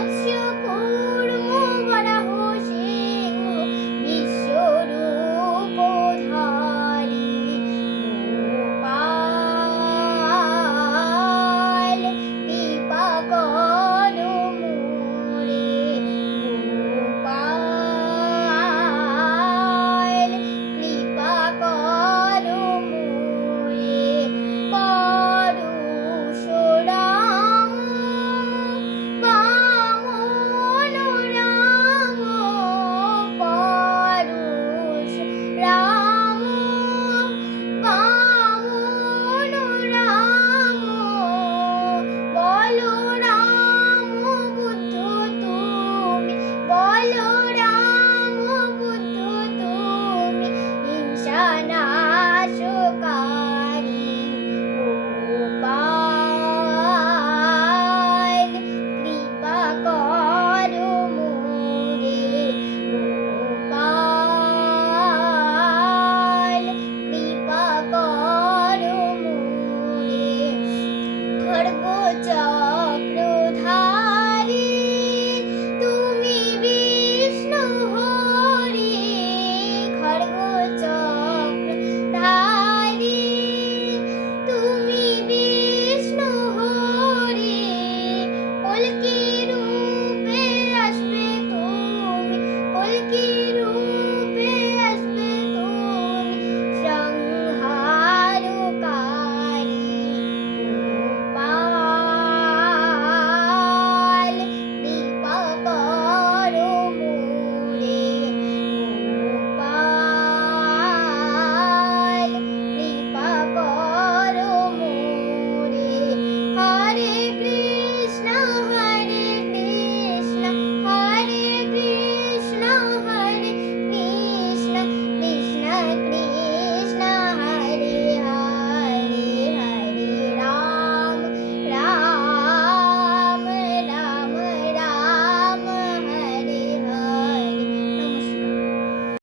wants you.